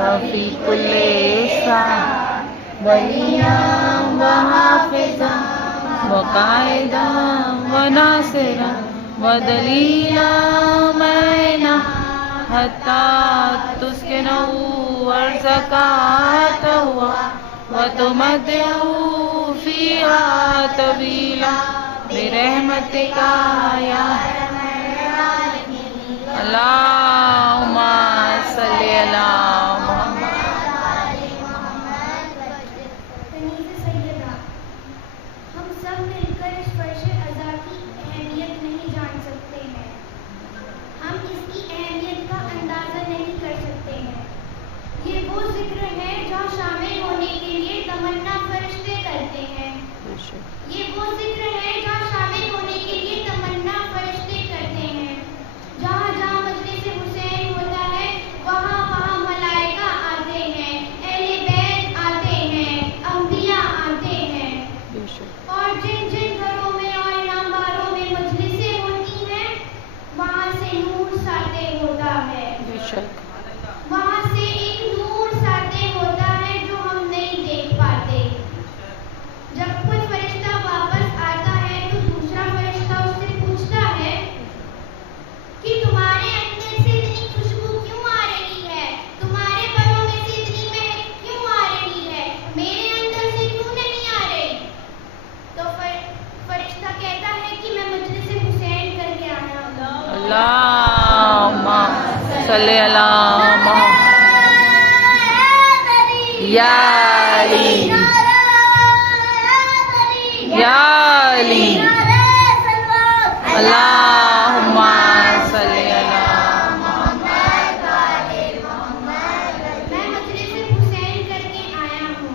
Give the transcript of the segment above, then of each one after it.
وفي كل ساعة وليا وحافظا وقائدا وناصرا ودليلا معينا حتى تسكنه أرضك تهوى وتمتعه فيها طويلا برحمتك يا اللهم صل على یہ وہ ذکر ہے جہاں شامل ہونے کے لیے تمنا فرشتے کرتے ہیں. جہاں جہاں مجلس حسین ہوتا ہے وہاں وہاں ملائکہ آتے ہیں, اہل بیت آتے ہیں, انبیاء آتے ہیں. اور جن جن گھروں میں اور انعامباروں میں مجلسیں ہوتی ہیں وہاں سے نور ساطع ہوتا ہے. وہاں سے ایک نور ساطع ہوتا ہے جو ہم نہیں دیکھ پاتے. جب کوئی فرشتہ واپس آتا ہے تو دوسرا فرشتہ اس سے پوچھتا ہے کہ تمہارے اندر سے اتنی خوشبو کیوں آ رہی ہے, تمہارے پروں میں سے اتنی مہک کیوں آ رہی ہے, میرے اندر سے کیوں نہیں آ رہی. تو فرشتہ کہتا ہے کہ میں مجلس حسین کر کے آیا ہوں. اللہم صلی علی محمد یا علی یا علی اللہم صلی علی محمد. میں مجلس حسین کر کے آیا ہوں,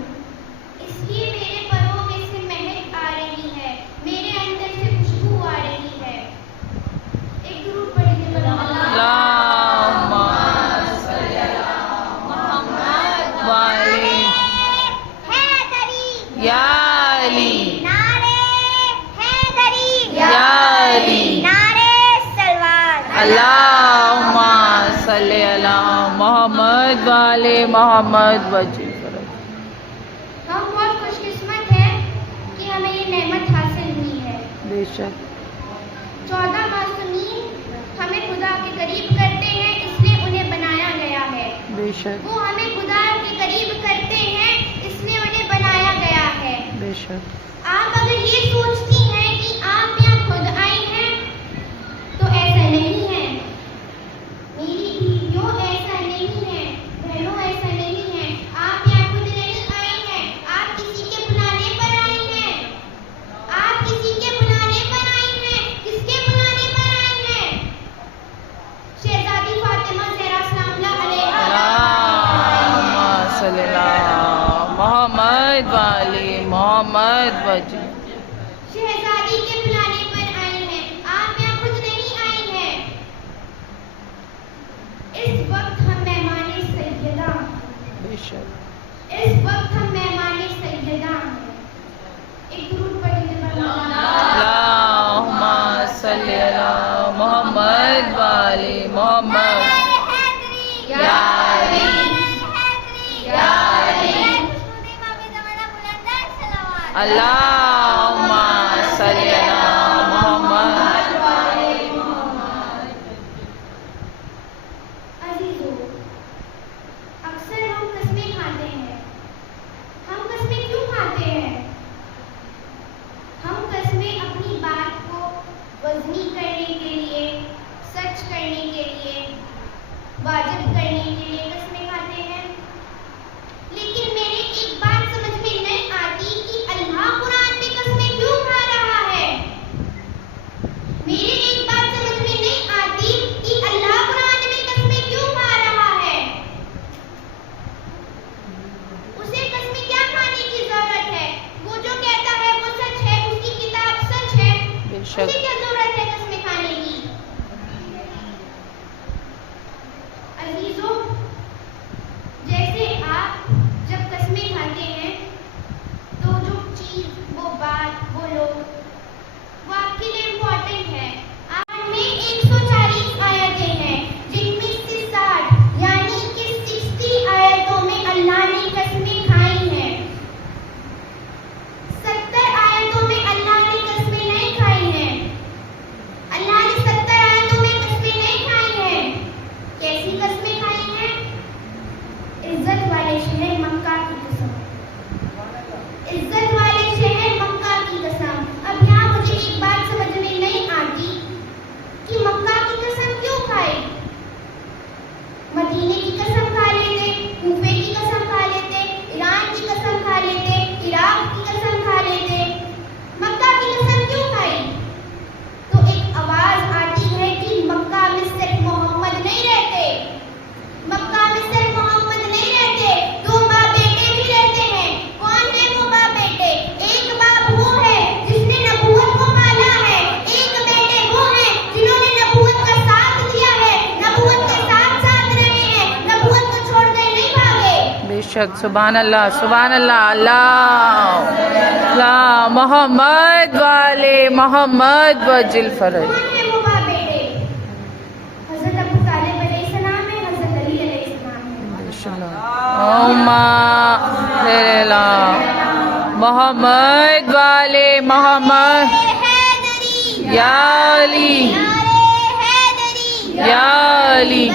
اس لیے میرے پروں میں سے مہک آ رہی ہے, میرے اندر سے خوشبو آ رہی ہے. ایک درود پڑھیے. اللہم صلی علی محمد وعلی یا علی اللہم صلی علی محمد والے محمد وجہ. ہم بہت خوش قسمت ہیں کہ ہمیں یہ نعمت حاصل ہوئی ہے. بے شک 14 معصومین ہمیں خدا کے قریب کرتے ہیں, اس لیے انہیں بنایا گیا ہے. بے شک وہ ہمیں خدا کے قریب کرتے ہیں, اس لیے انہیں بنایا گیا ہے. بے شک آپ اگر یہ سوچتی ہیں کہ آپ یہاں خود آئی ہیں تو ایسا نہیں ہے. میری بیویوں ایسا نہیں ہے, بہنوں ایسا نہیں ہے. آپ یہاں خود نہیں آئی ہیں, آپ کسی کے بلانے پر آئی ہیں. آپ کسی کے بلانے پر آئی ہیں. کس کے بلانے پر آئی ہیں؟ شہزادی فاطمہ زہرا سلام اللہ علیہا. اللہم صلی علی محمد والے محمد وجہ. شہزادی کے بلانے پر آئی ہیں, آپ یہاں خود نہیں آئی ہیں. اس وقت ہم مہمان سیدہ ہیں. بے شک اس وقت ہم مہمان سیدہ ہیں. ایک درود پڑھیے. اللہم صلی علی محمد والے محمد یا علی یا علی اللہم صلی علی محمد. عزیزو, اکثر ہم قسمیں کھاتے ہیں. ہم قسمیں کیوں کھاتے ہیں؟ ہم قسمیں اپنی بات کو وزنی کرنے کے لیے, سچ کرنے کے لیے, واجب کرنے کے لیے قسمیں کھاتے ہیں. لیکن میرے ایک بات سمجھ میں نہیں آتی کہ اللہ قرآن شک. سبحان اللہ سبحان اللہ. اللہ محمد والے محمد وجل فرج. کون ہے وہ باپ بیٹے؟ حضرت ابو طالب علیہ السلام ہے، حضرت علی علیہ السلام ہے. محمد والے محمد یا علی یا علی.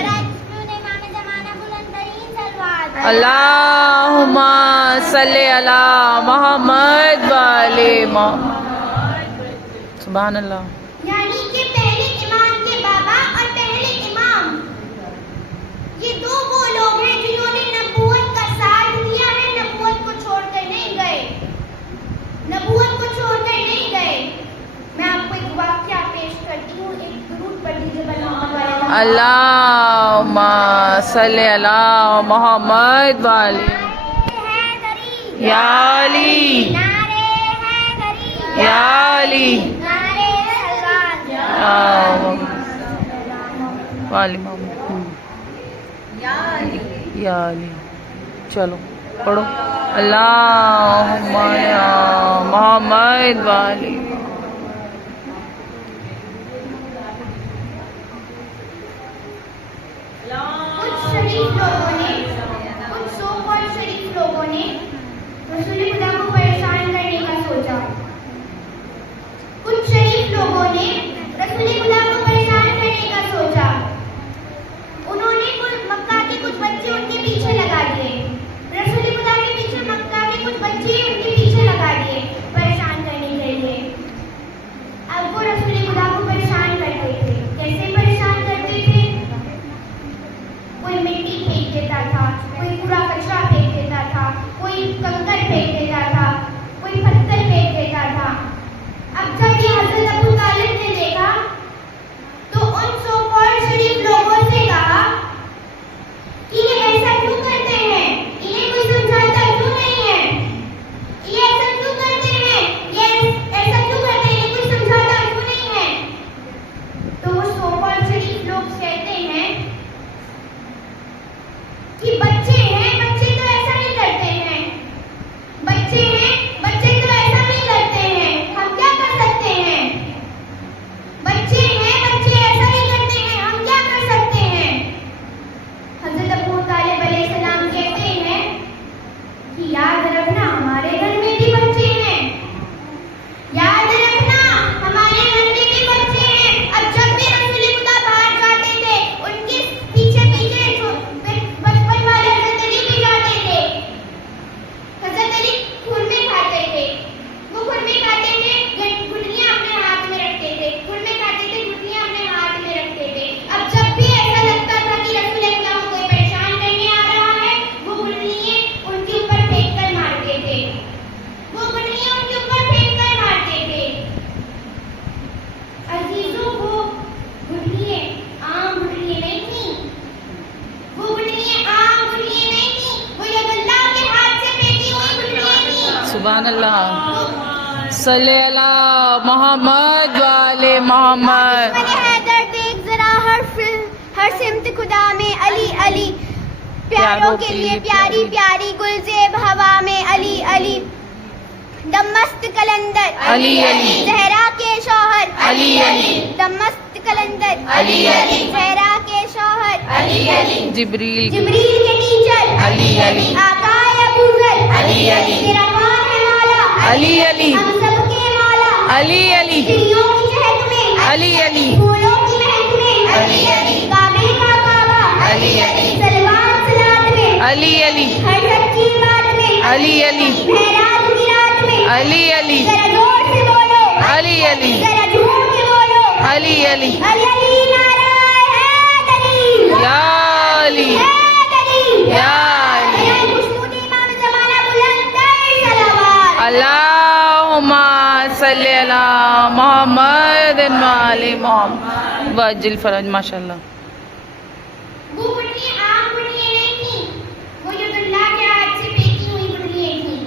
اللہم صلی علی محمد والے محمد. سبحان اللہ. یعنی کہ پہلے امام کے بابا اور پہلے امام، یہ دو وہ لوگ ہیں جنہوں نے نبوت کا ساتھ دیا ہے، نبوت کو چھوڑ کر نہیں گئے، نبوت کو چھوڑ کر نہیں گئے. میں آپ کو ایک واقعہ پیش کرتی ہوں، ایک درود پڑھ دیجیے محمد والے. اللہم صلی علی محمد والے یا علی یا علی والے محمد یا علی. چلو پڑھو. اللہم یا محمد والے. کچھ شریف لوگوں نے، کچھ سو کالڈ شریف لوگوں نے رسول خدا کو پریشان کرنے کا سوچا. کچھ شریف لوگوں نے رسول خدا کو پریشان کرنے کا سوچا. انہوں نے مکہ کے کچھ بچے ان کے پیچھے لگا دیے، رسول خدا کے پیچھے مکہ کے کچھ بچے ان کے پیچھے لگا دیے پریشان کرنے کے لیے. اب وہ رسول خدا کو پریشان کرتے تھے. کیسے پریشان کرتے تھے؟ کوئی مٹی پھینک دیتا تھا، کوئی کوڑا کچرا پھینک دیتا تھا، کوئی کنکر پھینک دیتا تھا، کوئی پتھر پھینک دیتا تھا. اب جب یہ حضرت ابو طالب نے دیکھا تو ان سو کالڈ شریف لوگوں سے کہا کہ یہ ایسا کیوں کرتے ہیں؟ انہیں کوئی سمجھاتا کیوں نہیں ہے؟ یہ ایسا کیوں کرتے ہیں؟ یہ ایسا کیوں کرتے ہیں؟ انہیں کوئی سمجھاتا کیوں نہیں ہے؟ تو وہ سو کالڈ شریف لوگ کہتے ہیں کہ بچے ہیں، بچے تو ایسا نہیں کرتے ہیں، بچے ہیں، بچے تو ایسا نہیں کرتے ہیں، ہم کیا کر سکتے ہیں؟ بچے ہیں، بچے ایسا نہیں کرتے ہیں، ہم کیا کر سکتے ہیں؟ حضرت ابو طالب علیہ السلام کہتے ہیں کہ یاد رکھنا ہمارے گھر میں بھی بچے ہیں، یاد رکھنا ہمارے گھر میں بھی بچے ہیں. اب جب بھی رسول خدا باہر جاتے تھے ان کے پیچھے پیچھے بچپن والے حضرت علی بھی جاتے تھے. حضرت علی خرمے کھاتے تھے، وہ خرمے کھاتے تھے، گٹلیاں اپنے ہاتھ میں رکھتے تھے، خرمے کھاتے تھے، گٹلیاں اپنے ہاتھ میں رکھتے تھے. اب جب بھی ایسا لگتا تھا کہ رسول اللہ کو کوئی پریشان کرنے آ رہا ہے، وہ گٹلیاں ان کے اوپر پھینک کر مارتے تھے، وہ گٹلیاں ان کے اوپر پھینک کر مارتے تھے. عزیزوں، وہ گٹلیاں عام گٹلیاں نہیں تھیں، وہ گٹلیاں عام گٹلیاں نہیں تھیں، وہ ید اللہ کے ہاتھ سے پھینکی ہوئی گٹلیاں تھیں. سبحان اللہ. صلی علی محمد والے محمد. دشمن حیدر دیکھ ذرا ہر سمت خدا میں علی علی، پیاروں کے لیے پیاری پیاری گلزیب ہوا میں علی علی. دمست کلندر علی علی. زہرا کے شوہر علی علی. دمست کلندر علی علی. زہرا کے شوہر علی علی. جبریل جبریل کے ٹیچر علی علی. آقا ابو ذر علی علی. تیرا کون ہے مولا؟ علی علی. ہم سب کے مولا. علی علی. چڑیوں کی چہک میں علی علی. پھولوں کی مہک میں علی علی. کعبے کا کعبہ علی علی. سلوات سلاد میں علی علی. ہر سچی بات میں علی علی. معراج کی رات میں علی علی. ذرا زور سے بولو علی علی. ذرا جھوم کے بولو علی علی. علی علی نعرہ حیدری یا علی حیدری یا علی. خوشنود امام زمانہ بلند تر صلوات. اللہم صلی علی محمد وعلی محمد وجل فرج. ماشاءاللہ. وہ گٹلیاں عام گٹلیاں نہیں تھیں، وہ ید اللہ کے ہاتھ سے پھینکی ہوئی گٹلیاں تھیں.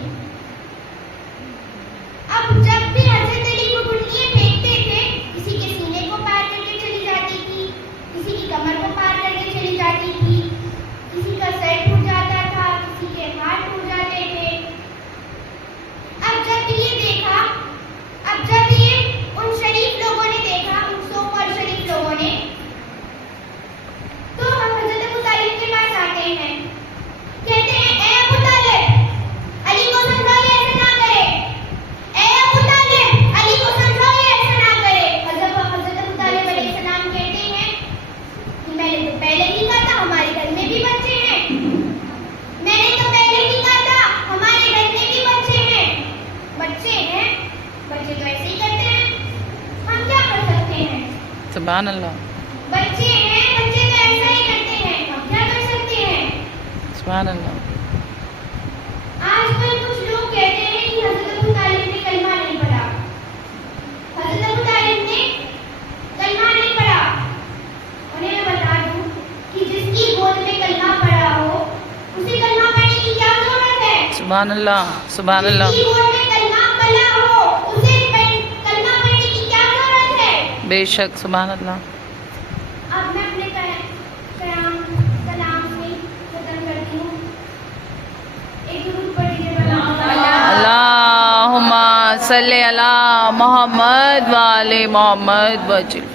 اب جب بھی حضرت علی کو گٹلیاں پھینکتے تھے، کسی کے سینے کو پار کر کے چلی جاتی تھی، کسی کی کمر کو پار کر کے چلی جاتی تھی، کسی کا سر ٹوٹ جاتا تھا، کسی کے ہاتھ سبحان اللہ بچے ہیں، بچے تو ایسا ہی کرتے ہیں، ہم کیا کر سکتے ہیں؟ سبحان اللہ آج کل کچھ لوگ کہتے ہیں کہ حضرت ابو طالب نے کلمہ نہیں پڑھا، حضرت ابو طالب نے کلمہ نہیں پڑھا۔ انہیں میں بتا دوں کہ جس کی گود میں کلمہ پڑھا ہو اسے کلمہ پڑھنے کی کیا ضرورت ہے؟ سبحان اللہ سبحان جس اللہ کی گود میں کلمہ پڑھا ہو اسے کلمہ پڑھنے کی کیا ضرورت ہے؟ بے شک سبحان اللہ اب میں اپنے کلام سے ختم کرتی ہوں۔ ایک درود پڑھیے اللہم صلی علی محمد و آل محمد وجل